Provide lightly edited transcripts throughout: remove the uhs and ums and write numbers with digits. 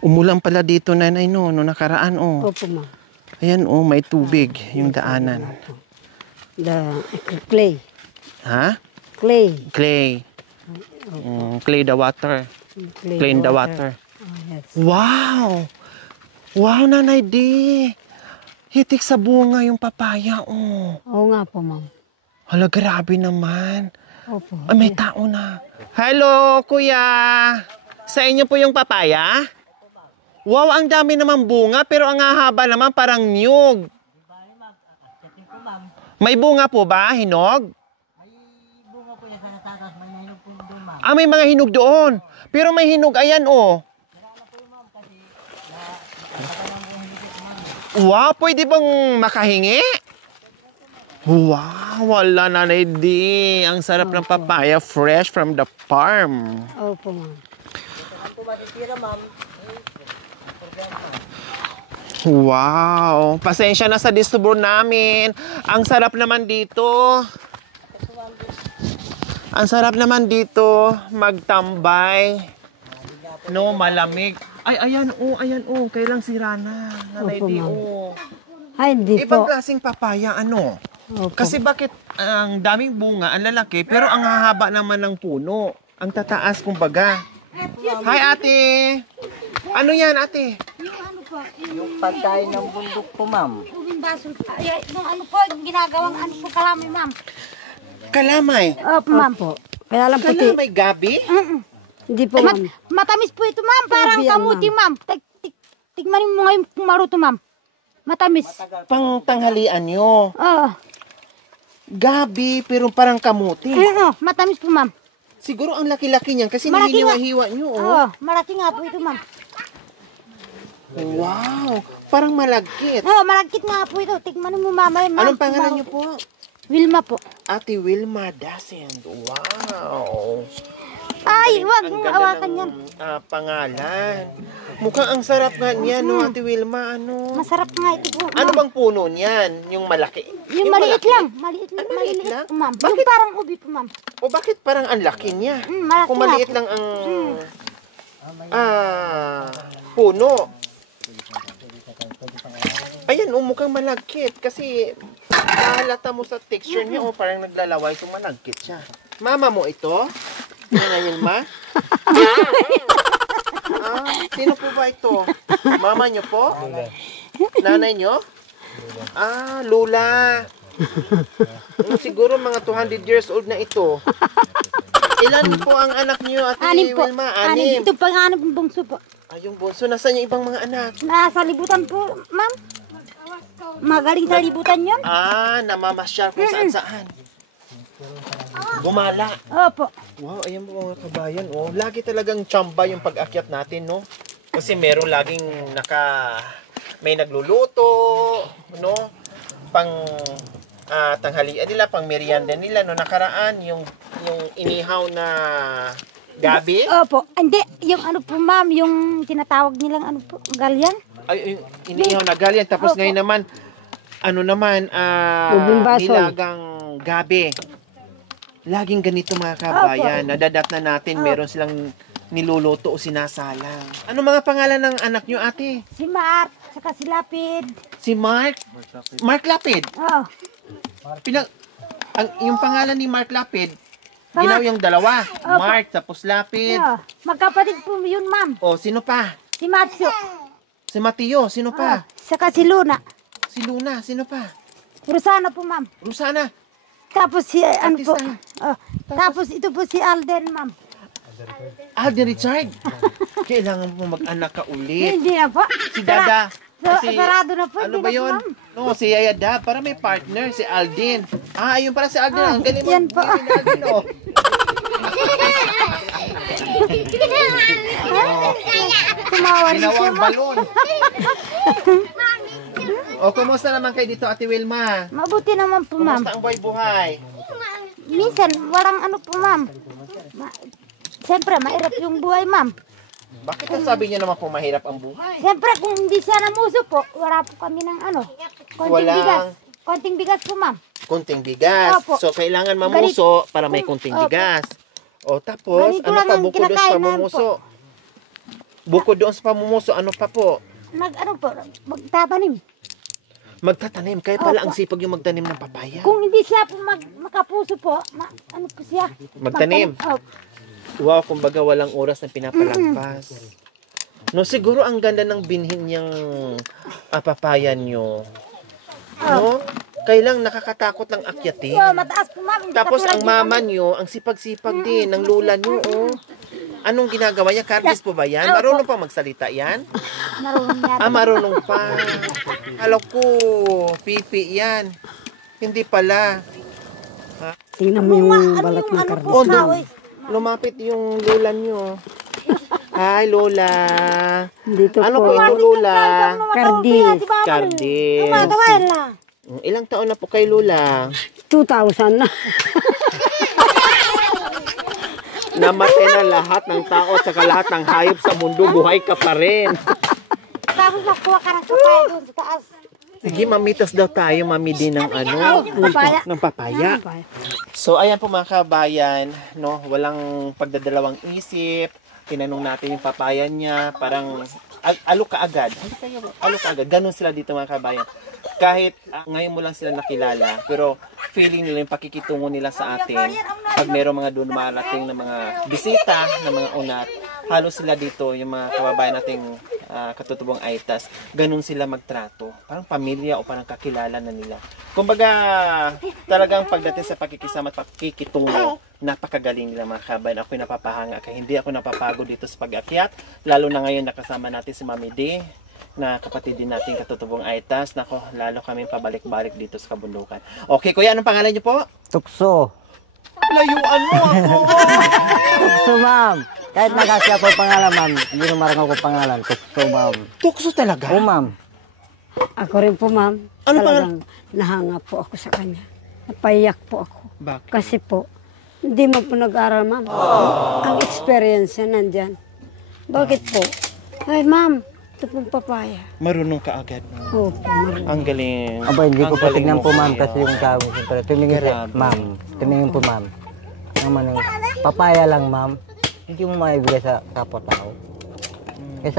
Umulan pala dito, nanay, no nakaraan, oh. Opo, ma'am. Ayan, oh, may tubig yung daanan. The clay. Ha? Clay. Clay. Clay the water. Clean the water. Oh, yes. Wow! Wow, nanay di. Hitik sa bunga yung papaya, oh. Oo nga po, ma'am. Hala, grabe naman. Opo. Ah, may tao na. Hello, kuya. Sa inyo po yung papaya? Wow, ang dami naman bunga, pero ang hahaba naman parang niyog. May bunga po ba, hinog? May bunga po yan sa tatas, may nahinog po doon, ma'am. Ah, may mga hinog doon. Pero may hinog, ayan, oh. Wow, pwede bang makahingi? Wow, wala, nanay di. Ang sarap ng papaya, fresh from the farm. Opo, ma'am. Saan po matitira, ma'am? Wow, pasensya na sa disturbo namin. Ang sarap naman dito. Ang sarap naman dito magtambay. No, malamig. Ay, ayan, oh. Kailang sira na. Nanay Opo, di, ma'am. oh. Ay, hindi Ibang po. klaseng papaya, ano? Opo. Kasi bakit ang daming bunga, ang lalaki, pero ang hahaba naman ng puno. Ang tataas, kumbaga. Hi, ate. Ano yan, ate? Yung pagkain ng bundok po, ma'am. Ubing baso. Ay, nung ano po, yung ginagawang ano po kalamay, ma'am. Kalamay. Opo, ma'am po. Kaya lang puti. Kalamay gabi? Hindi po, ma'am. Matamis po ito, ma'am. Parang Ubi yan, kamuti, ma'am. Tigmanin mo ngayon kung maruto, ma'am. Matamis. Pang tanghalian nyo. Oo. Gabi, pero parang kamuti. Matamis po, ma'am. Siguro ang laki-laki niyan kasi Malaki nga. nihiniwa-hiwa nyo, oh. Oo, malaki nga po ito, ma'am. Wow, parang malagkit. Oo, malagkit nga po ito. Tigmanin mo, mama. Ma'am. Anong pangalan nyo po? Wilma po. Ate Wilma Dasent. Wow. Ay, wag Ang mong ganda awakan ng, yan. pangalan. Mukhang ang sarap nga niya, no, Ate Wilma, ano? Masarap nga ito po, ma'am. Ano bang puno niyan? Yung malaki? Yung maliit malaki? lang. Maliit lang. Ah, maliit lang? po, ma'am. Bakit? Yung parang ubi po, ma'am. O bakit parang ang laki niya? Malaki Kung nga maliit po. lang ang puno. Ayan, mukhang malagkit kasi nahalata mo sa texture niya, parang naglalaway kung malagkit siya. Mama mo ito? Nana Wilma? Sino po ba ito? Mama niyo po? Nanay niyo? Lula. Siguro mga 200 years old na ito. Ilan po ang anak niyo, Ate Anim po. Wilma? Anim. Ito pang anim pong bungso po. Ay, yung bunso. Nasaan yung ibang mga anak? Nasa libutan po, ma'am. Magaling sa libutan yun. Namamasyal kung saan-saan. Gumala. Opo. Wow, ayan po mga kabayan. Oh, lagi talagang tsamba yung pag-akyat natin, no? Kasi meron laging may nagluluto, no? Pang tanghalian nila, pang merienda nila, no? Nakaraan, yung inihaw na gabi. Opo. Hindi, yung ano po, ma'am, yung tinatawag nilang ano po, galyan. Ay, yung inihaw na galyan. Tapos Opo. ngayon naman, Ubing baso. nilagang gabi. Laging ganito mga kabayan. Nadadat na natin, meron silang niluluto o sinasalang. Ano mga pangalan ng anak nyo, ate? Si Mark, saka si Lapid. Si Mark? Mark Lapid. Oh. Yung pangalan ni Mark Lapid, Panga- ginaw yung dalawa. Opo. Mark, tapos Lapid. Yeah. Magkapatid po yun, ma'am. O, sino pa? Si Matsu. Si Mateo, sino pa? Saka si Luna. Si Luna, sino pa? Rosana po, ma'am. Rosana. Tapos si, ano po. Artista. Tapos ito po si Alden, ma'am. Alden Richard. Kailangan mo mag-anak ka ulit. Hindi na po. Si Dada. Sarado na po. Ano hindi ba na po, yun? ma'am. No, si Yayada. Para may partner, si Alden. Ayun para si Alden. Ang galing mo. yan po. Alden, oh. Tumawa rin siya, Ginawang ma'am. balon. O, kumusta naman kayo dito, Ate Wilma? Mabuti naman po, ma'am. Kumusta ang buhay-buhay? Minsan, walang ano po, ma'am. Siyempre, mahirap yung buhay, ma'am. Bakit ang sabi niyo naman po mahirap ang buhay? Siyempre, kung hindi siya namuso po, wala po kami ng ano, konting Walang- bigas. Konting bigas po, ma'am. Kunting bigas. Opo. So, kailangan mamuso para may kunting Opo. bigas. O, tapos, Ganito ano lang pa ang bukod sa kinakainan mamumuso? Bukod doon sa pamumuso, ano pa po? Ano po, magtatanim. Magtatanim. Kaya pala ang sipag yung magtanim ng papaya. Kung hindi siya po makapuso po, ano po siya? Magtanim. Wow, kumbaga walang oras na pinapalagpas. No, siguro ang ganda ng binhin niyang papaya nyo. No? Kailang nakakatakot lang akyatin. Mataas po, ma'am. Hindi Tapos katulad ang ng mama nyo, ang sipag-sipag din ng lola nyo. Oh. Anong ginagawa niya? Cardis po ba yan? Marunong pa magsalita yan? Marunong yan. Marunong pa. Alam ko, pipi yan. Hindi pala. Tingnan mo yung balat ng karne. Oh, lumapit yung lola nyo. Hi, Lola. Dito Ano po. po ito, Lola? Kardis. Cardis. Ilang taon na po kay Lola? 2,000 na. Namatay na lahat ng tao at saka lahat ng hayop sa mundo, buhay ka pa rin. Tapos nakuha ka ng kapaya doon sa taas. Sige, mamitas daw tayo, mami din ng ano, Papaya. ng papaya. So, ayan po mga kabayan, no, walang pagdadalawang isip. Tinanong natin yung papaya niya, parang alok ka agad. Hindi kayo alok ka agad. Ganun sila dito mga kabayan. Kahit ngayon mo lang sila nakilala, pero feeling nila yung pakikitungo nila sa atin. Pag mayroong mga doon marating na mga bisita, na mga unat, halos sila dito, yung mga kababayan nating katutubong Aitas, ganun sila magtrato. Parang pamilya o parang kakilala na nila. Kumbaga, talagang pagdating sa pakikisama at pakikitungo, napakagaling nila mga kabayan. Ako'y napapahanga kaya hindi ako napapagod dito sa pag-akyat. Lalo na ngayon nakasama natin si Mami D, na kapatid din natin katutubong Aitas. Nako, lalo kami pabalik-balik dito sa kabundukan. Okay, kuya, anong pangalan niyo po? Tukso. Layuan mo ako! Tukso, ma'am. Kahit nakasya po pangalan, ma'am. Hindi na marang ako pangalan. Tukso, ma'am. Tukso talaga? Oo, ma'am. Ako rin po, ma'am. Ano Talagang nahanga po ako sa kanya. Napayak po ako. Bakit? Kasi po, hindi mo po nag-aral, ma'am. Ang experience niya nandyan. Bakit po? Ay, ma'am, ito pong papaya. Marunong ka agad. Oo po, marunong. Ang galing. Aba, hindi ko Ang po galing tignan mo, po, ma'am. kuya. Kasi yung tao, siyempre, tumingin Grabe. ma'am. Tumingin po, ma'am. Naman ng papaya lang, ma'am. Hindi mo maibigay sa kapwa-tao. Kaya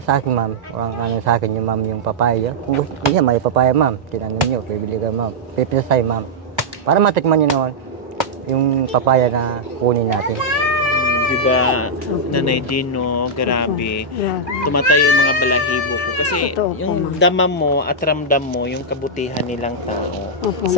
sa akin, ma'am, walang ano sa akin yung ma'am yung papaya. Kung gusto niya, may papaya, ma'am. Tinanong niyo, bibili ka, ma'am. Pipisa sa'yo, ma'am. Para matikman niyo naman yung papaya na kunin natin. Diba, Nanay Dino, grabe. Yeah. Tumatay yung mga balahibo ko. Kasi Totoo po, yung ma'am. damam mo at ramdam mo yung kabutihan nilang tao. Opo,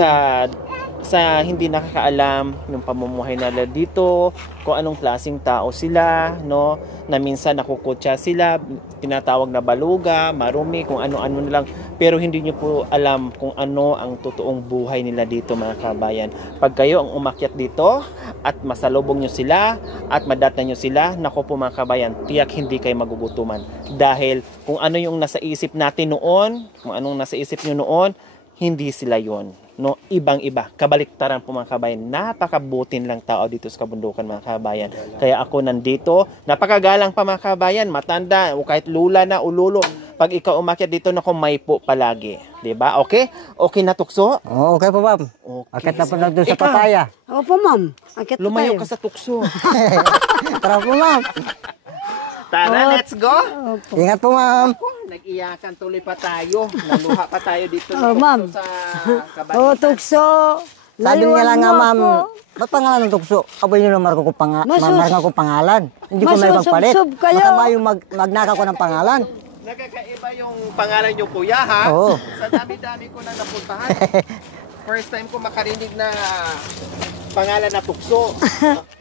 Sa hindi nakakaalam yung pamumuhay nila dito, kung anong klaseng tao sila, no? Na minsan nakukutya sila, tinatawag na baluga, marumi, kung ano-ano nilang, pero hindi nyo po alam kung ano ang totoong buhay nila dito mga kabayan. Pag kayo ang umakyat dito at masalubong nyo sila at madata nyo sila, nako po mga kabayan, tiyak hindi kayo magugutuman. Dahil kung ano yung nasa isip natin noon, kung anong nasa isip nyo noon, hindi sila yon, no? Ibang-iba. Kabaliktaran po mga kabayan. Napakabutin lang tao dito sa kabundukan mga kabayan. Kaya ako nandito, napakagalang pa mga kabayan, matanda, o kahit lula na o lulo. Pag ikaw umakyat dito, nako may po palagi. 'Di ba? Okay? Okay na, Tukso? Oo, okay po, ma'am. Okay. Akit na po na doon sa Ikaw, papaya. Opo, ma'am. Akit po lumayo tayo. ka sa Tukso. Tara po, ma'am. Tara, let's go! Opo. Ingat po, ma'am. Nag-iyakan tuloy pa tayo. Naluha pa tayo dito Oh, ni ma'am. Tukso sa Oh, kabayan. tukso. Sabi niya lang nga, Layuan mo ma'am, ako. ba't pangalan ng tukso? Abay nyo naman ko pangalan. Hindi ko may magpalit. Masusubsob kayo. Masama yung magnaka ko ng pangalan. Nagkakaiba yung pangalan niyo, kuya, ha? Oo. Sa dami-dami ko na napuntahan. First time ko makarinig na pangalan na Tukso.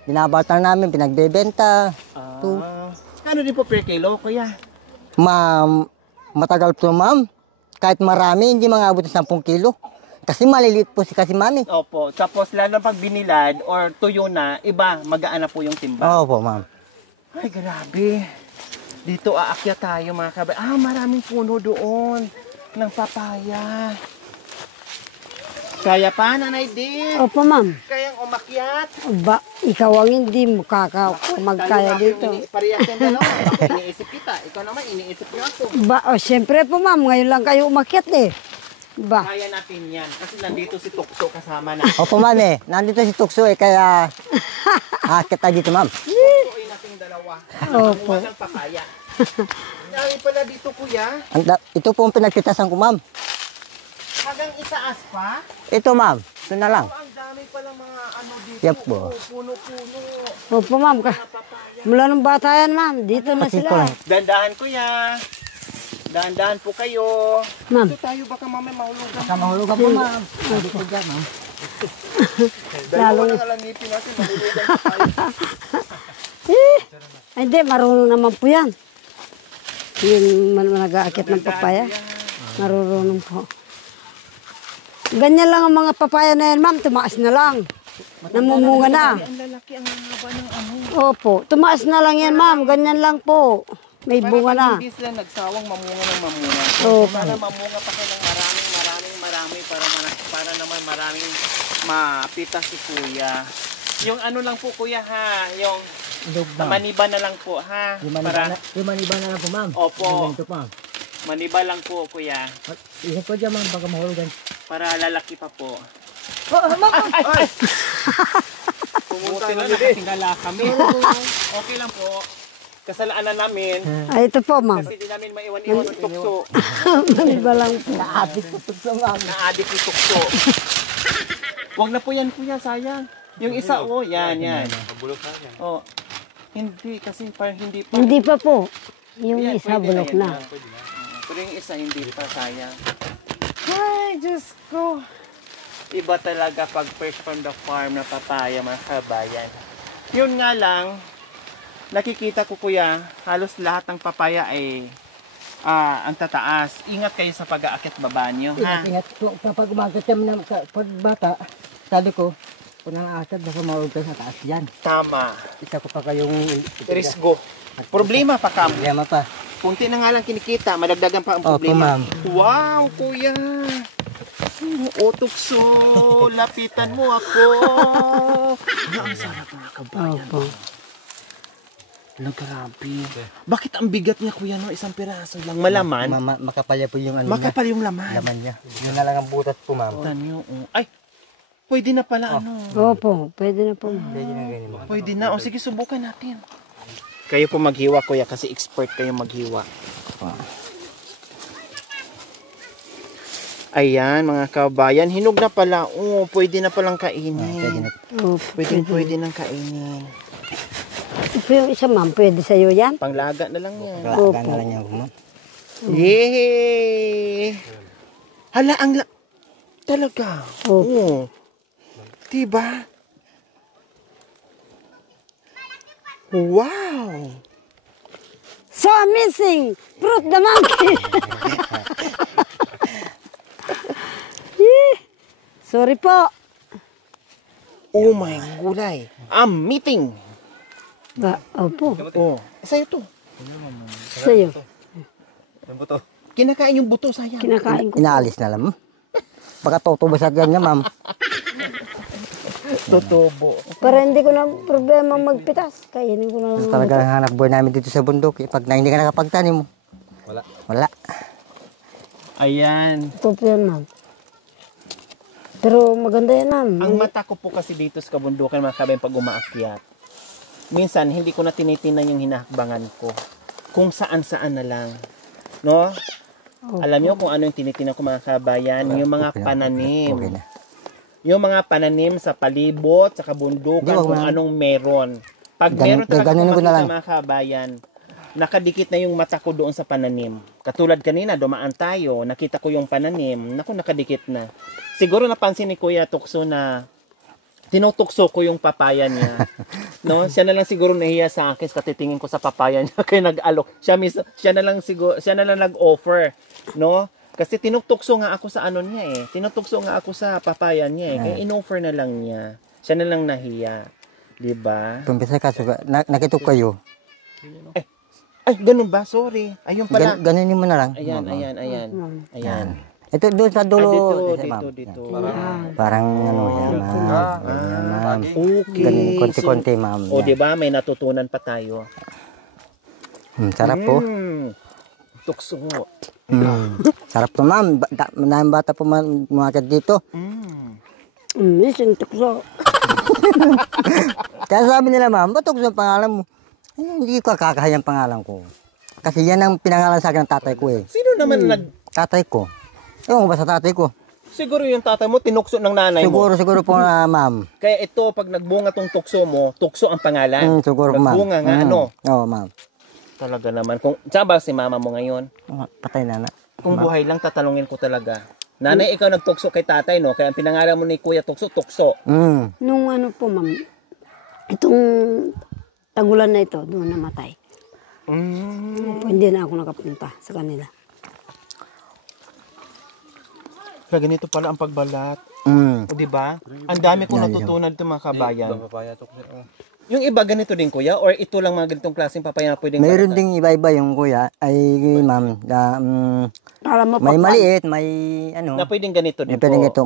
Binabata namin, pinagbebenta. Kano din po per kilo, kuya? Ma'am, matagal to, ma'am. Kahit marami, hindi mga abot ng 10 kilo. Kasi maliliit po kasi mami. Opo. Tapos lalo pag binilad or tuyo na, iba, magaan na po yung timba. Oo po, ma'am. Ay, grabe. Dito aakyat tayo mga kabay. Maraming puno doon ng papaya. Kaya pa, Nanay din. Opo, ma'am. Kayang umakyat. Ba, ikaw ang hindi mo magkaya dito. Parehas yung dalawa. Bakit iniisip kita? Ikaw naman, iniisip niyo ako. Ba, siyempre po, ma'am. Ngayon lang kayo umakyat eh. Ba, Kaya natin yan. Kasi nandito si Tukso kasama na. Opo, ma'am eh. Nandito si Tukso eh, kaya akit tayo dito, ma'am. Tuksoin natin dalawa. Opo. Kumuha ng papaya. Dami pala dito, kuya. Ito po ang pinagtitasan ko, ma'am. Hanggang itaas pa. Ito, ma'am. Ito na lang. Ang dami palang mga ano dito. Yep po. Puno-puno. Opo, ma'am. Mula nung bata yan, ma'am. Dito na Kasi ko sila. lang. Dandahan, kuya. Dahan-dahan po kayo. Ma'am. Dito tayo, baka mamaya mahulugan. Baka mahulugan po, ma'am. Sabi ko dyan, ma'am. Dalawa na nga lang ngipin natin, mahulugan pa tayo. Ay, hindi. Marunong naman po yan. Yung nag-aakit ng papaya. Marunong po. Ganyan lang ang mga papaya na yan, ma'am. Tumaas na lang. Namumunga na. Ang lalaki, ang haba ng ano. Opo. Tumaas na lang yan, ma'am. Ganyan lang po. May bunga na. Hindi sila nagsawang mamunga ng mamunga. Opo. Sana mamunga pa kayo ng marami para naman maraming mapita si kuya. Yung ano lang po kuya ha, yung maniba na lang po ha. Yung maniba na lang po, ma'am. Opo. Yung ganito, ma'am. Maniba lang po kuya. Ilan ko dyan, ma'am. Baka mahulugan. Para lalaki pa po. Ma'am! Pumunta na nakatingala kami. Okay lang po. Kasalaan na namin. Ay, ito po, ma'am. Kasi di namin maiwan-iwan ng tukso. Maniba lang po. Naadik ko sa ma'am. Naadik yung tukso. Huwag na po yan kuya, sayang. Yung isa, oh, yan. Mabulok na yan. Oh, hindi, kasi parang hindi pa. Hindi pa po. Yung Ayan, isa pwede bulok yan, na. Pero yung isa, hindi pa, sayang. Ay, Diyos ko. Iba talaga pag fresh from the farm na papaya, mga kabayan. Yun nga lang, nakikita ko kuya, halos lahat ng papaya ay ang tataas. Ingat kayo sa pag-aakit baba nyo, ha? Ingat po. Kapag umagat kami ng pagbata, sabi ko, kung nang-aasad, baka mahulugan sa taas dyan. Tama. Isa ko pa kayong... Risgo. Problema pa kam. Problema pa. Kunti na nga lang kinikita, madagdagan pa ang Opo, problema. ma'am. Wow, kuya. Otukso, lapitan mo ako. Ang sarap mga kabayan. Opo. Grabe. Bakit ang bigat niya kuya no? Isang piraso lang. Malaman? Makapal po yung ano Makapal yung laman. laman niya. Yun na lang ang butas po, ma'am. Tanyo, oh. Ay, pwede na pala ano. Opo, pwede na po. Pwede na ganyan, ma'am. Pwede na. O sige, subukan natin. Kayo po maghiwa kuya kasi expert kayo maghiwa. Ayan mga kabayan, hinog na pala. Oh, pwede na palang kainin. Pwede na. Opo. Pwede nang kainin. Ito yung isa, ma'am. Pwede sa'yo yan? Panglaga na lang yan. Kaka na lang yan, ma'am. Yay! Hala, talaga. Opo. Oh. Diba? Wow! So amazing! Fruit the monkey! Sorry po. Oh my gulay. Meeting. Opo. Oh, sa'yo to. Sa'yo. Kinakain yung buto, sayang. Kinakain ko. Inaalis na lang, ma'am. Baka tutubos at ganyan, ma'am. Tutubo. Para hindi ko na problema magpitas. Kainin ko na lang. Talaga ang hanap buhay namin dito sa bundok. Pag hindi ka nakapagtanim mo. Wala. Ayan. Ito po yan, ma'am. Pero maganda yan, ma'am. Ang mata ko po kasi dito sa kabundukan, mga kabayan, pag umaakyat. Minsan, hindi ko na tinitingnan yung hinahakbangan ko. Kung saan-saan na lang. No? Alam niyo kung ano yung tinitingnan ko, mga kabayan? Yung mga pananim. Okay na. Yung mga pananim sa palibot, sa kabundukan, Hindi, kung anong meron. Pag meron talaga gaganunin ko na lang. mga kabayan, nakadikit na yung mata ko doon sa pananim. Katulad kanina, dumaan tayo, nakita ko yung pananim, naku, nakadikit na. Siguro napansin ni Kuya Tukso na tinutukso ko yung papaya niya. No? Siya na lang siguro nahiya sa akin, katitingin ko sa papaya niya, kaya nag-alok. Siya na lang nag-offer, no? Kasi tinutukso nga ako sa ano niya eh. Tinutukso nga ako sa papaya niya eh. Kaya in-offer na lang niya. Siya na lang nahiya. 'Di ba? Kumpisa kaso, nakita ko kayo. Ay, ganun ba? Sorry. Ayun pala. Ganunin mo na lang. Ayan. Yan. Ito doon sa dulo. Dito. Parang ano yan, ma'am. Ganyan, ma'am. Okay. Ganun, konti-konti, ma'am. O, 'di ba? May natutunan pa tayo. Sarap po. Tukso. Sarap to, ma'am. Maraming bata po umakit dito. Isang tukso. Kaya sabi nila, ma'am, ba't tukso ang pangalan mo? Ay, hindi ko kakahayang pangalan ko. Kasi yan ang pinangalan sa akin ng tatay ko eh. Sino naman Tatay ko. Ewan ko ba sa tatay ko? Siguro yung tatay mo, tinukso ng nanay mo. Siguro po na ma'am. Kaya ito, pag nagbunga tong tukso mo, tukso ang pangalan. Siguro po ma'am. Nagbunga nga, ano? Oo ma'am. Talaga naman. Kung, saan ba si mama mo ngayon? Patay na. Kung buhay lang, tatanungin ko talaga. Nanay, ikaw nagtukso kay tatay, no? Kaya ang pinangalan mo ni Kuya Tukso, tukso. Nung ano po, ma'am, itong tagulan na ito, doon namatay. Hindi na ako nakapunta sa kanila. Kaya ganito pala ang pagbalat. O, di ba? Ang dami kong natutunan dito mga kabayan. Yung iba ganito din, kuya? Or ito lang mga ganitong klaseng papaya na pwedeng Mayroon balatan? ding iba-iba yung kuya. Ay ma'am. Para mo May maliit, may ano. Na pwedeng ganito din Pwede po. ito.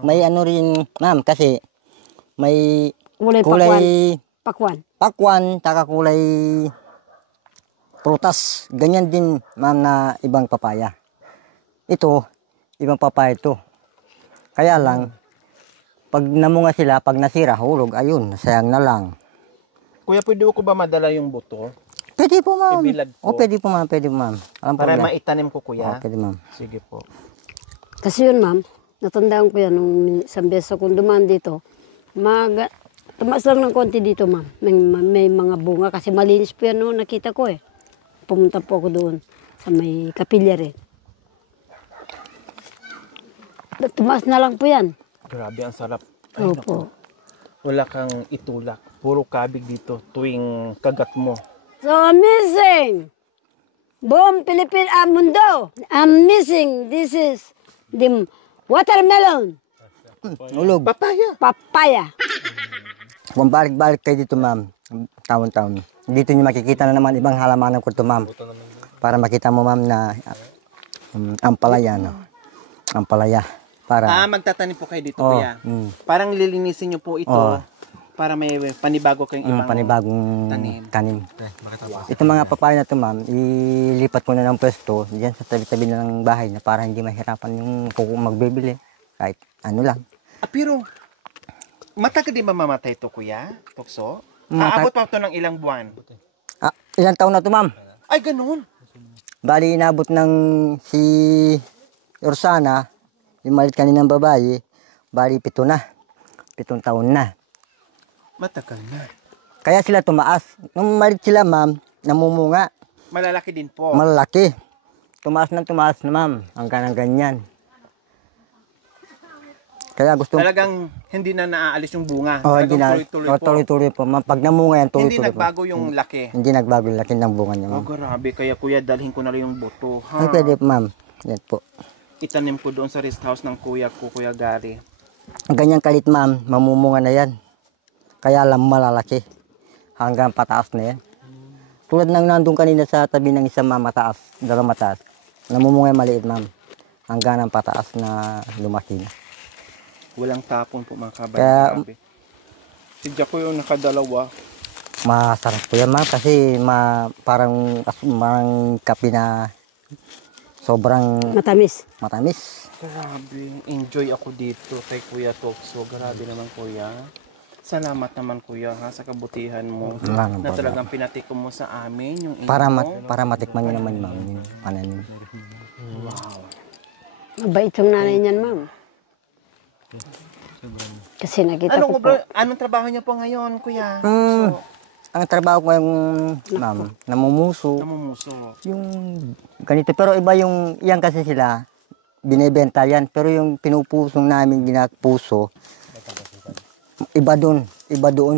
May ano rin ma'am kasi may kulay pakwan. pakwan, taka kulay prutas. Ganyan din ma'am na ibang papaya. Ito, ibang papaya ito. Kaya lang, pag namunga sila, pag nasira, hulog, ayun, sayang na lang. Kuya, pwede ko ba madala yung buto? Pwede po ma'am. Ibilad ko. Pwede po ma'am, pwede po ma'am. Alam po Para nila. maitanim ko, kuya? Pwede ma'am. Sige po. Kasi yun, ma'am, natandaan ko yan nung isang beses akong dumaan dito. Tumaas lang ng konti dito, ma'am. May mga bunga kasi malinis po yan noon nakita ko eh. Pumunta po ako doon sa may kapilya rin. Tumaas na lang po yan. Grabe, ang sarap. Ay, Opo. wala kang itulak. Puro kabig dito tuwing kagat mo. So amazing! Buong mundo! Amazing! This is the watermelon, Ulog. Papaya! papaya. Kung balik-balik kayo dito ma'am, taon-taon. Dito nyo makikita na naman ibang halamanan ko ito ma'am. Para makita mo ma'am na ampalaya. No? Ampalaya. Para, Magtatanim po kayo dito, Oh, kuya. mm. Parang lilinisin nyo po ito Oh. para may panibago kayong ibang panibagong tanim. tanim. Ito mga papaya na ito ma'am, ilipat ko na ng pwesto diyan sa tabi-tabi na ng bahay na para hindi mahirapan yung magbibili. Kahit ano lang. Pero, matagal din ba mamatay ito, kuya? Tukso? Mata- Aabot pa ito ng ilang buwan? Ilang taon na ito ma'am? Ay, ganun. Bali inabot ng si Ursana, yung malit kaninang babae, bali 7 na. 7 taon na. Matagal na. Kaya sila tumaas. Nung malit sila ma'am, namumunga. Malalaki din po. Malalaki. Tumaas na ma'am. Hanggang ng ganyan. Kaya gusto Talagang hindi na naaalis yung bunga. hindi na. Tuloy-tuloy po. Tuloy-tuloy po. Ma'am, pag namunga yan, Hindi tuloy-tuloy po. nagbago yung laki. Hindi nagbago yung laki ng bunga niya, Oh, ma'am. grabe. Kaya kuya, dalhin ko na rin yung buto. Ay, Ha? pwede po, ma'am. Yan po. Itanim ko doon sa rest house ng kuya ko, Kuya Gary. Ang ganyang kalit, ma'am, mamumunga na yan. Kaya lang malalaki. Hanggang pataas na yan. Tulad ng nandun kanina sa tabi ng isang mataas, dalawang mataas. Namumunga yung maliit, ma'am. Hanggang ng pataas na lumaki na. Walang tapon po mga kabayan. Kaya- Grabe. Si Jaco yung nakadalawa. Masarap po yan, ma'am, kasi parang kape na sobrang Matamis. matamis. Grabe. Enjoy ako dito kay Kuya Tokso. Grabe naman, Kuya. Salamat naman, Kuya, ha, sa kabutihan mo. Wala nang Na problema. talagang pinatikom mo sa amin yung inyo. Para matikman nyo naman, ma'am, yung pananim. Mabait yung nanay niyan, ma'am. Kasi nakita ko po. Anong trabaho niya po ngayon, Kuya? Ang trabaho ko yung, ma'am, namumuso. Namumuso. Yung ganito. Pero iba yung, yan kasi sila, binibenta yan. Pero yung pinupusong namin, ginagpuso, iba doon.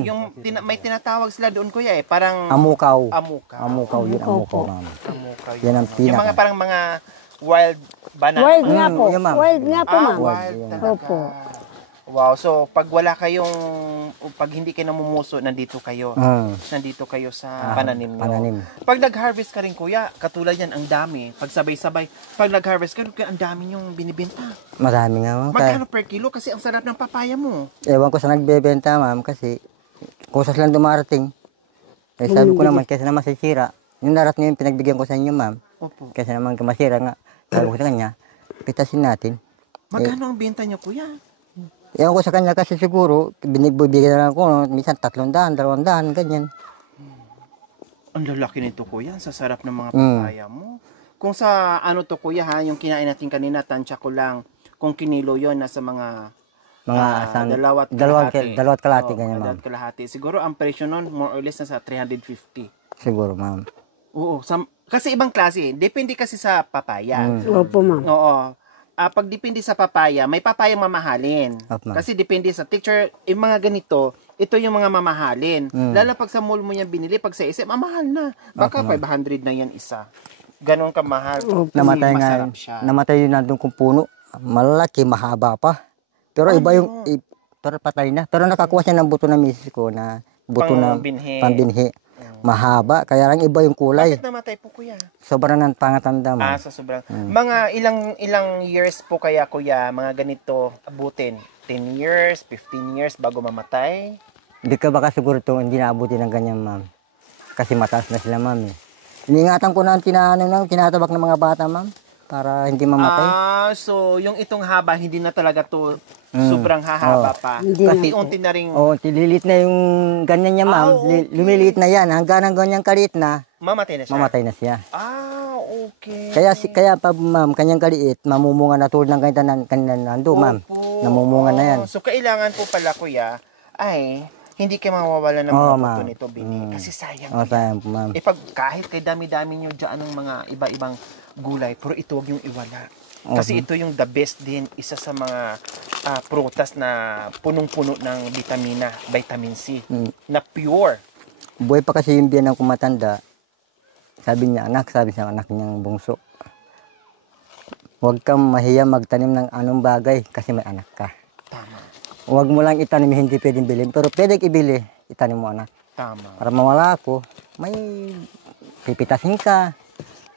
Yung may tinatawag sila doon, Kuya, parang Amukaw. amuka. Amukaw, yun, amukaw, ma'am. Amuka yun. Yan ang Yung pinaka. mga parang mga wild banana. Wild nga po. yun, ma'am. Wild nga po, ma'am. Wild yun. talaga. Opo. Wow, so pag wala kayong, pag hindi kayo namumuso, nandito kayo. Nandito kayo sa pananim nyo. Pananim. Pag nag-harvest ka rin, Kuya, katulad yan, ang dami. Pag sabay-sabay, pag nag-harvest ka, ang dami yung binibenta. Marami nga, ma'am. Kaya, Magkano per kilo? Kasi ang sarap ng papaya mo. ewan ko sa nagbebenta, ma'am, kasi kusas lang dumarating. Eh, sabi ko naman, kaysa naman sisira, yung darating yung pinagbigyan ko sa inyo, ma'am, Opo. kaysa naman masira nga, sabi ko sa kanya, pitasin natin. Magkano ang benta niyo, Kuya? Ewan ko sa kanya kasi siguro, binigbibigyan na lang ako, no? Minsan 300, 200, ganyan. Ang lalaki nito kuya, ang sasarap ng mga Mm. papaya mo. Kung sa ano to kuya ha, yung kinain natin kanina, tansya ko lang. Kung kinilo yon nasa mga Mga dalawat dalawat kalahati Oo, ganyan, ma'am. dalawat kalahati. Siguro ang presyo nun, more or less, nasa 350. Siguro, ma'am. Oo, kasi ibang klase. Depende kasi sa papaya. Opo, ma'am. Oo. Pag depende sa papaya, may papayang mamahalin. Opo, ma'am. Kasi depende sa texture. Yung mga ganito, ito yung mga mamahalin. Lalo pag sa mall mo yan binili, pag sa isip, mamahal na. Baka 500 na yan isa. Ganon kamahal. Kasi Namatay nga. masarap siya. Namatay yun nandun kong puno. Malaki, mahaba pa. Pero iba yung, pero patay na. Pero nakakuha siya ng buto ng misis ko na buto na Pangbinhi. pambinhi. Mahaba, kaya lang iba yung kulay. Bakit namatay po kuya? Sobrang ng pangatanda mo. Sa sobrang. Mga ilang years po kaya kuya, mga ganito abutin? 10 years, 15 years bago mamatay? Hindi ka baka siguro ito hindi naabuti ng ganyan, ma'am. Kasi mataas na sila, ma'am. Iniingatan ko na ang tinatabak ng mga bata, ma'am. Para hindi mamatay. So yung itong haba, hindi na talaga to sobrang hahaba pa. Hindi Kasi na po. unti na rin Tililit na yung ganyan niya, ma'am. okay. Lumiliit na yan. Hanggang ng ganyang kaliit na, mamatay na siya. mamatay na siya. Okay. Kaya pa, ma'am, kanyang kaliit, mamumunga na tulad ng kanina nando, ma'am. Opo. Namumunga na yan. So kailangan po pala kuya, ay hindi kayo mawawala ng mga buto nito, Bini. Kasi sayang. Sayang po, ma'am. Pag kahit kay dami-dami nyo dyan ng mga iba-ibang gulay, pero ito huwag yung iwala. Kasi ito yung the best din, isa sa mga prutas na punong-puno ng vitamina, vitamin C, na pure. Buhay pa kasi yung biyan ng kumatanda. Sabi sa anak niyang bungso, huwag kang mahiya magtanim ng anong bagay kasi may anak ka. Tama. Huwag mo lang itanim, hindi pwedeng bilhin. Pero pwedeng ibili, itanim mo anak. Tama. Para mawala ako, may pipitasin ka.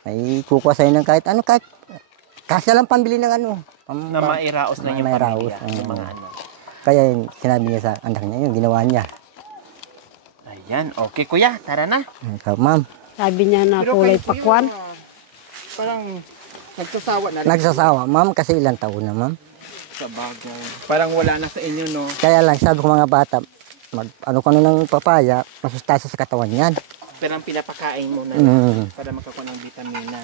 May kukuha sa'yo ng kahit ano, kahit kasya lang pambili ng ano. Na mairaos na yung mairaos, pamilya, yung mga ano. Kaya yun, sinabi niya sa anak niya, yung ginawa niya. Ayan, okay kuya, tara na. Ikaw, ma'am, Sabi niya na kulay pakwan. Parang nagsasawa na rin nagsasawa, ma'am, kasi ilang taon na, ma'am. sa bagay. Parang wala na sa inyo, no? Kaya lang, sabi ko mga bata, ano ka ng papaya, masustansya sa katawan yan. Pero ang pinapakain mo na para makakuha ng vitamina.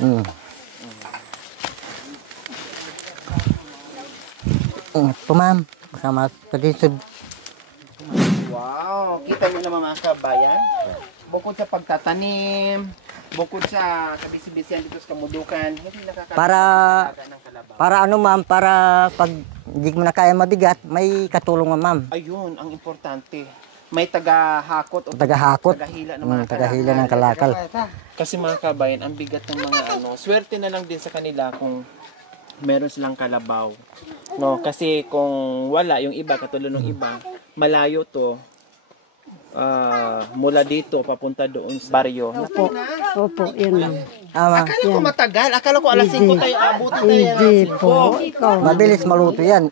Ingat po, ma'am. Kasama sa lisod. Wow! Kita niyo naman mga kabayan? Bukod sa pagtatanim, bukod sa kabisi-bisihan dito sa Kamudukan, hindi nakakalaga ng kalabaw. Para ano, ma'am, para pag hindi mo na kaya mabigat, may katulong, ma'am. Ayun, ang importante. May taga-hakot o Tagahakot. tagahila ng mga Tagahila ng kalakal. Kasi mga kabayan, ang bigat ng mga ano, swerte na lang din sa kanila kung meron silang kalabaw. No, kasi kung wala yung iba, katulad ng iba, malayo to. Mula dito papunta doon sa baryo. Naku, Opo, yun lang. Ma'am. akala ko matagal. Akala ko alas 5 tayo abutin tayo Hindi alas 5. po. Ikaw. Mabilis maluto yan.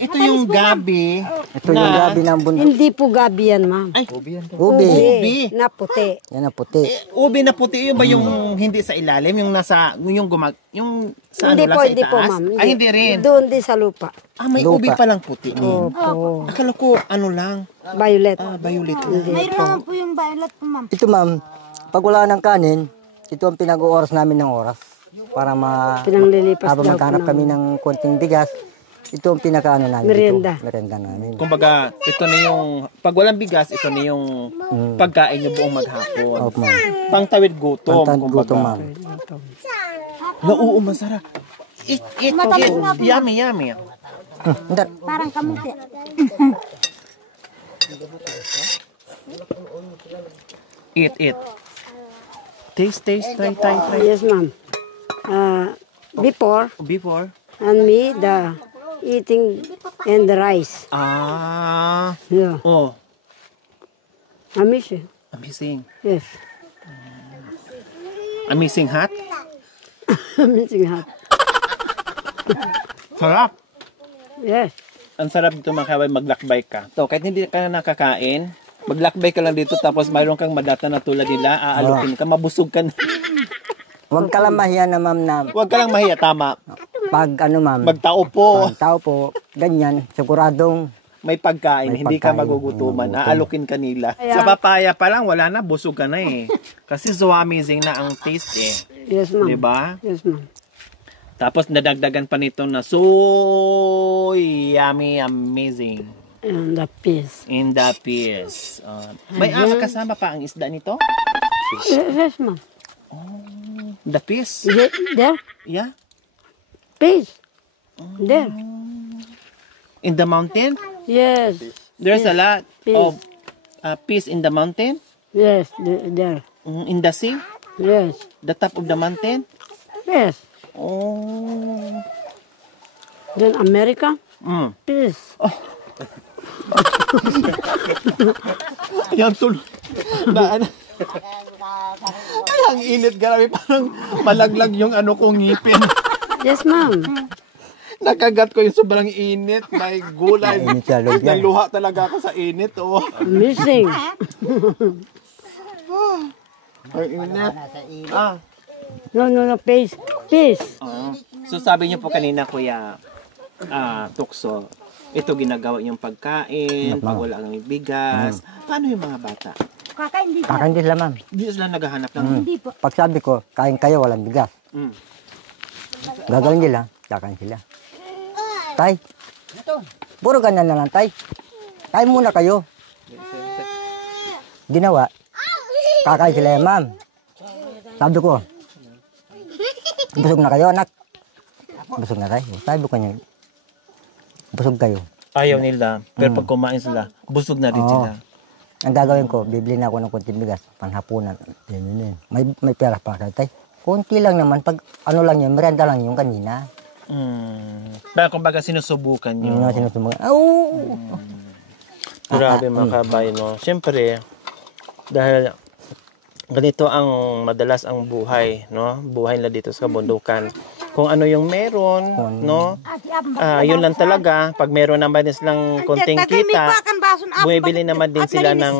Ito yung gabi. Ito yung gabi ng bundok. Hindi po gabi yan, ma'am. Ubi. Ubi. Na puti. Yan ang puti. Ubi na puti yun ba yung hindi sa ilalim, yung nasa yung sa Hindi ano lang po, sa hindi po, itaas? ma'am. Ay hindi rin. Doon din sa lupa. May Lupa. ubi pa lang puti. Opo. Akala ko ano lang, Violet. violet. Mayroon naman po yung violet po, ma'am. Ito, ma'am, pag wala ng kanin, ito ang pinag-ooras namin ng oras. Para Pinanglilipas habang daw po maghanap kami ng konting bigas, ito ang pinakaano namin. Merienda. Dito, merienda namin. Kumbaga, ito na yung pag walang bigas, ito na yung pagkain nyo buong maghapon. Opo, ma'am. Pangtawid gutom, Pantang gutom, ma'am. Oo, masarap. Yummy, yummy. Hindi. Parang kamuti. Eat. Taste, try. Yes, ma'am. Before, Before. and me, the eating and the rice. Yeah. Oh, I miss you. amazing. Yes. Amazing hot. Missing hot. Sarap. Yes. Ang sarap dito mga kabay, maglakbay ka. So, kahit hindi ka na nakakain, maglakbay ka lang dito tapos mayroon kang madata na tulad nila, aalukin ka, mabusog ka na. Huwag ka lang mahiya na, ma'am, na Huwag ka lang mahiya, tama. pag ano, ma'am, Magtao po. pag tao po, ganyan, siguradong may pagkain, May hindi ka pagkain, magugutuman, magugutom. aalokin ka nila. Kaya- Sa papaya pa lang, wala na, busog ka na eh. Kasi so amazing na ang taste eh. Yes, ma'am. Diba? Yes, ma'am. Tapos nadagdagan pa nito na so yummy, amazing. And the peace. In the piece. May kasama pa ang isda nito? Yes, ma'am. The piece? There, Yeah? peace. There. In the mountain? Yes. There's a lot Piece. of piece in the mountain? Yes, there. In the sea? Yes. The top of the mountain? Yes. Oh. Then America, Mm. peace. Yan tul. Na, ano? Ay, ang init, grabe. Parang malaglag yung ano kong ngipin. Yes, ma'am. Nakagat ko yung sobrang init. May gulay. Init sa loob yan. Naluha talaga ako sa init. Oh. Missing. Ang init. Ah. No, peace. Peace. So sabi niyo po kanina, Kuya Tukso, ito ginagawa yung pagkain, pag wala kang bigas. Paano yung mga bata? Kakain din. Kakain din sila, ma'am. Hindi sila naghahanap ng... Hindi po. Pag sabi ko, kain kayo, walang bigas. Mm. Gagawin nila, kakain sila. Tay, puro ganyan na lang, tay. Kain muna kayo. Ginawa, kakain sila yan, ma'am. Sabi ko, busog na kayo, anak. Busog na tayo. Sabi ko niya, busog kayo. Ayaw nila, pero pag kumain sila, busog na rin Oo. sila. Ang gagawin ko, bibili na ako ng konting bigas, panhapunan. Yan. May pera pa kayo, tay. Konti lang naman, pag ano lang yun, merenda lang yung kanina. Kaya kumbaga sinusubukan nyo. Yung mga sinusumbang, oh! Grabe mga kabayan, no? Siyempre, dahil ganito ang madalas ang buhay, no? Buhay nila dito sa kabundukan. Kung ano yung meron, no? Yun lang talaga. Pag meron naman din silang konting kita, bumibili naman din sila ng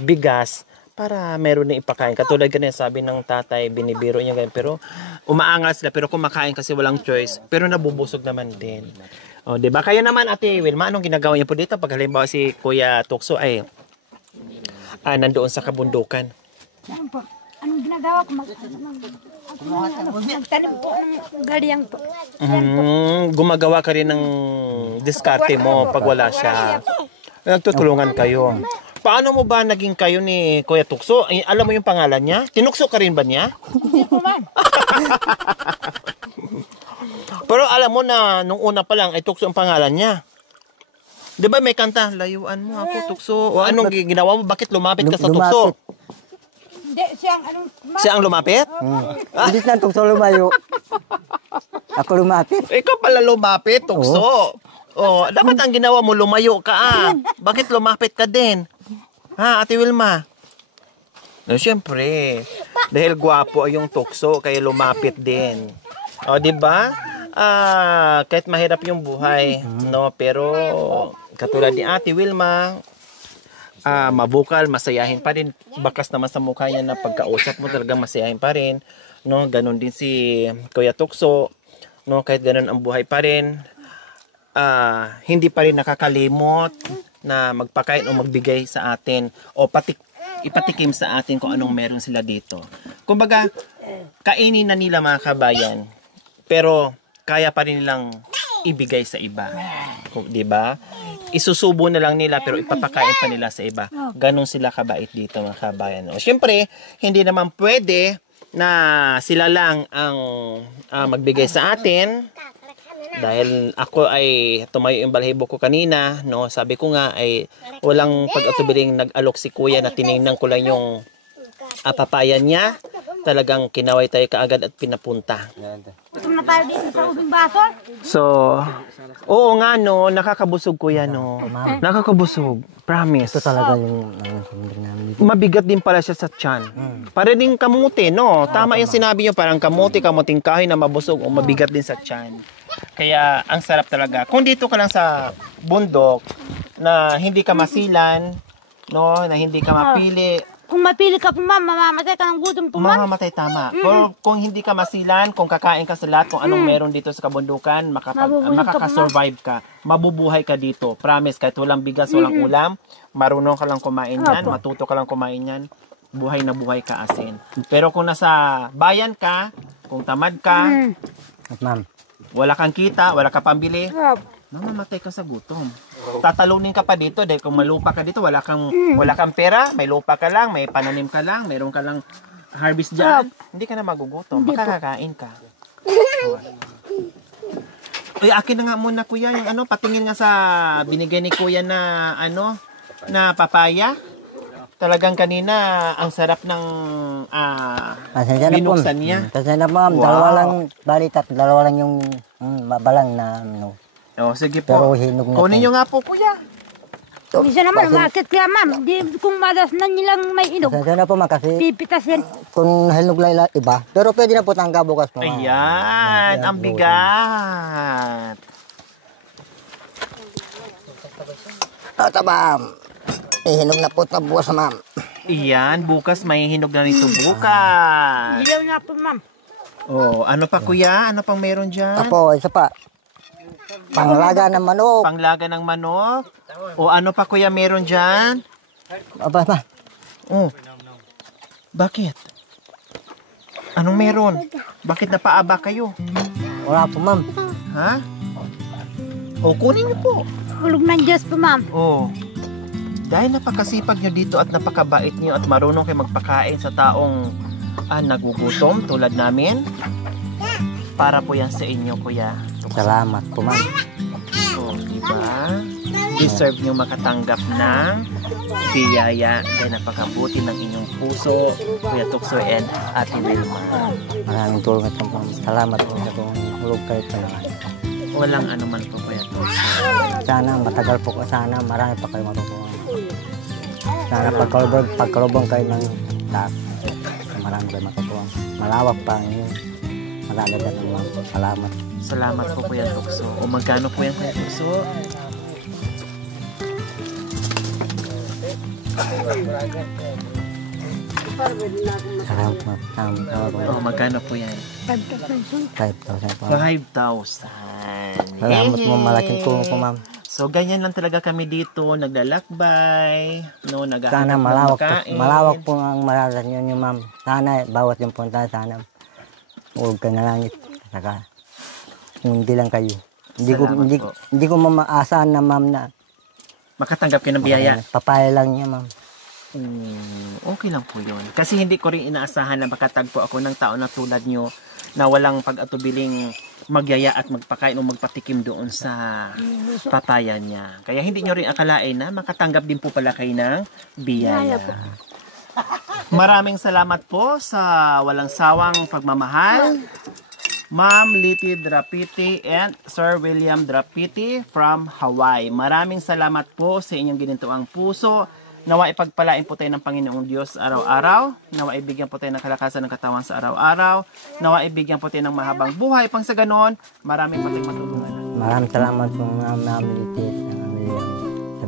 bigas para meron na ipakain. Katulad ganyan, sabi ng tatay, binibiro niya ganyan. Pero umaangal sila, pero kumakain kasi walang choice. Pero nabubusog naman din. O, diba? Kayo naman, Ate Wilma, anong ginagawa niyo po dito? Pag halimbawa si Kuya Tukso ay nandoon sa kabundukan. Yan po. Anong ginagawa ko? Magtanim po ng galyang po. Gumagawa ka rin ng diskarte mo pag wala siya. Nagtutulungan kayo. Paano mo ba naging kayo ni Kuya Tukso? Ay, alam mo yung pangalan niya? Tinukso ka rin ba niya? Hindi po man. Pero alam mo na nung una pa lang ay Tukso ang pangalan niya. 'Di ba may kanta, layuan mo ako Tukso. O anong ginawa mo? Bakit lumapit ka sa Tukso? Hindi, siyang anong... Siya ang lumapit? Hindi na tukso lumayo. Ako lumapit. Ikaw pala lumapit, Tukso. Oh, dapat ang ginawa mo lumayo ka Bakit lumapit ka din? Ha, Ate Wilma? No, syempre. Dahil gwapo ay yung Tukso, kaya lumapit din. O, di ba? Kahit mahirap yung buhay, no, pero katulad ni Ate Wilma, mabukal, masayahin pa rin. Bakas naman sa mukha niya na pagkausap mo talagang masayahin pa rin, no. Ganon din si Kuya Tukso, no, kahit ganon ang buhay pa rin. Hindi pa rin nakakalimot na magpakain o magbigay sa atin o ipatikim sa atin kung anong meron sila dito. Kumbaga, kainin na nila mga kabayan, pero kaya pa rin nilang ibigay sa iba. Di ba? Isusubo na lang nila pero ipapakain pa nila sa iba. Ganon sila kabait dito mga kabayan. O, syempre, hindi naman pwede na sila lang ang magbigay sa atin. Dahil ako ay tumayo yung balahibo ko kanina, no? Sabi ko nga ay walang pag-atubiling nag-alok si Kuya na tiningnan ko lang yung papayan niya. Talagang kinaway tayo kaagad at pinapunta. Gutom na tayo dito sa ubing baso. So, oo nga no, nakakabusog Kuya no. Nakakabusog, promise. Ito talaga yung sumbong namin dito. Mabigat din pala siya sa tiyan. Para din kamuti, no? Tama yung sinabi niyo, parang kamuting kahoy na mabusog o mabigat din sa tiyan. Kaya ang sarap talaga. Kung dito ka lang sa bundok na hindi ka masilan, no, na hindi ka mapili, Kung mapili ka po ma'am, mamamatay ka ng gutom po ma'am. Mamamatay, tama. Pero kung hindi ka masilan, kung kakain ka sa lahat, kung anong meron dito sa kabundukan, Mabubuhay ka pa, makakasurvive ka. Mabubuhay ka dito. Promise, kahit walang bigas, walang ulam, marunong ka lang kumain yan, matuto ka lang kumain yan, buhay na buhay ka asin. Pero kung nasa bayan ka, kung tamad ka, At ma'am, wala kang kita, wala ka pambili, Opo. mamamatay ka sa gutom. Tatalunin ka pa dito dahil kung malupa ka dito, wala kang pera, may lupa ka lang, may pananim ka lang, mayroon ka lang harvest dyan, hindi ka na magugutom, makakakain ka. Uy, akin na nga muna kuya, yung ano, patingin nga sa binigay ni kuya na ano, na papaya. Talagang kanina, ang sarap ng pasensya na po. binuksan niya. Pasensya na ma'am, Wow. dalawa lang yung balang na ano. Oh, sige Pero po. hinog na Kunin po. nyo nga po kuya. Minsan naman, umakit kaya ma'am. Di, kung malas na nilang may inog, Pasensya na po ma'am kasi pipitasin. kung hinog lang iba. Pero pwede na po tangga bukas po. ma'am. Ayan, ang bigat. Ito ma'am. Hinog na po ito bukas ma'am. Iyan, bukas may hinog na nito bukas. Dilaw na po ma'am. Oh, ano pa kuya? Ano pang meron dyan? Apo, isa pa. Panglaga ng manok. Panglaga ng manok. O ano pa kuya meron dyan? Aba, ma. Oh. Bakit? Anong meron? Bakit napaaba kayo? Wala po ma'am. Ha? O kunin niyo po. Hulog ng Diyos po ma'am. Oh. Dahil napakasipag nyo dito at napakabait nyo at marunong kayo magpakain sa taong nagugutom tulad namin. Para po yan sa inyo, kuya. Salamat po ma'am. Oh, diba? Deserve nyo makatanggap ng biyaya dahil napakabuti ng inyong puso, Kuya Tukso and Ate Wilma. Maraming tulong at po. Salamat po sa kung hulog kayo pa naman. Walang anuman po, Kuya Tukso. Sana matagal po ko. Sana marami pa kayo matutunan. Sana pagkalubong kayo ng taas. Marami kayo matutunan. Malawak pa yun. Malalagat naman. Salamat. Salamat po, Kuya Tukso. O magkano po yan, Kuya Tukso? Salamat po. Salamat po. O magkano po yan? 5,000 po. 5,000. Salamat po. Malaking tulong po ma'am. So, ganyan lang talaga kami dito, naglalakbay, no, Sana naghahanap ng makain. malawak po ang mararanasan nyo ma'am. Sana bawat yung punta sana huwag ka na langit. Saka hindi lang kayo. Salamat po. Hindi ko mamaasahan na ma'am na Makatanggap kayo ng biyaya. papaya lang niya ma'am. Okay lang po yun. Kasi hindi ko rin inaasahan na makatagpo ako ng tao na tulad nyo na walang pag-atubiling magyaya at magpakain o magpatikim doon sa papaya niya. Kaya hindi nyo rin akalain na makatanggap din po pala kayo ng biyaya. Maraming salamat po sa walang sawang pagmamahal. Ma'am Liti Drapiti and Sir William Drapiti from Hawaii. Maraming salamat po sa inyong ginintuang puso. Nawa ipagpalain po tayo ng Panginoong Diyos araw-araw. Nawa ibigyan po tayo ng kalakasan ng katawan sa araw-araw. Nawa ibigyan po tayo ng mahabang buhay. Pang sa ganon, maraming po tayong matulungan. Maraming salamat po ma'am Litis sa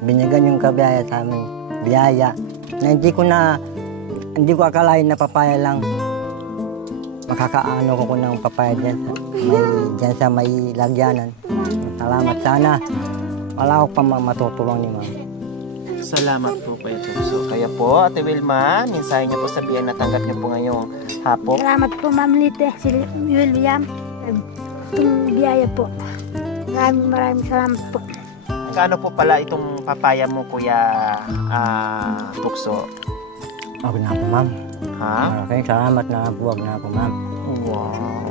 binigyan yung kabiyaya sa amin. Biyaya na hindi ko akalain na papaya lang. Makakaano ko ng papaya dyan sa may lagyanan. Salamat sana. Wala ko pa matutulong ni ma'am. Salamat po Kuya Tukso. Kaya po, Ate Wilma, mensahe niyo po sa biyan na tanggap niyo po ngayong hapon. Salamat po ma'am Lite, si William. Itong biyaya po. Maraming salamat po. Kaano po pala itong papaya mo, Kuya Tukso? Okay na po ma'am. Ha? Maraming salamat na buwag na po ma'am. Wow.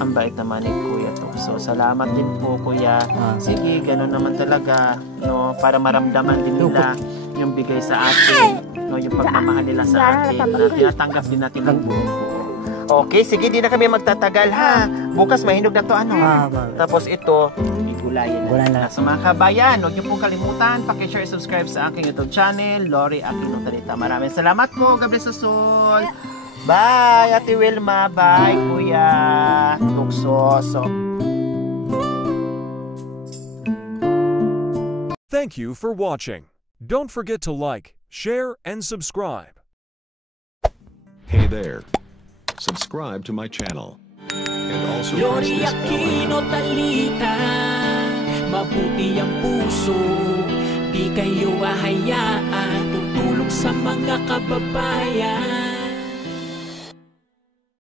Ang bait naman ni Kuya Tukso. Salamat din po, Kuya. Sige, gano'n naman talaga, no, para maramdaman din nila yung bigay sa atin, no, yung pagmamahal nila sa atin, na tinatanggap din natin ng buong buo. Okay, sige, di na kami magtatagal, ha. Bukas mahinog na to, ano. Tapos ito, igulayin na. Sa mga kabayan, huwag niyo pong kalimutan, paki-share, subscribe sa aking YouTube channel, Lori Aquino Talita. Maraming salamat po. God bless us all. Bye, Ate Wilma. Bye, Kuya Tukso. Thank you for watching. Don't forget to like, share, and subscribe. Hey there. Subscribe to my channel. And also press Yori this bell Aquino icon. talita, mabuti ang puso, di kayo hahayaan, tutulong sa mga kababayan.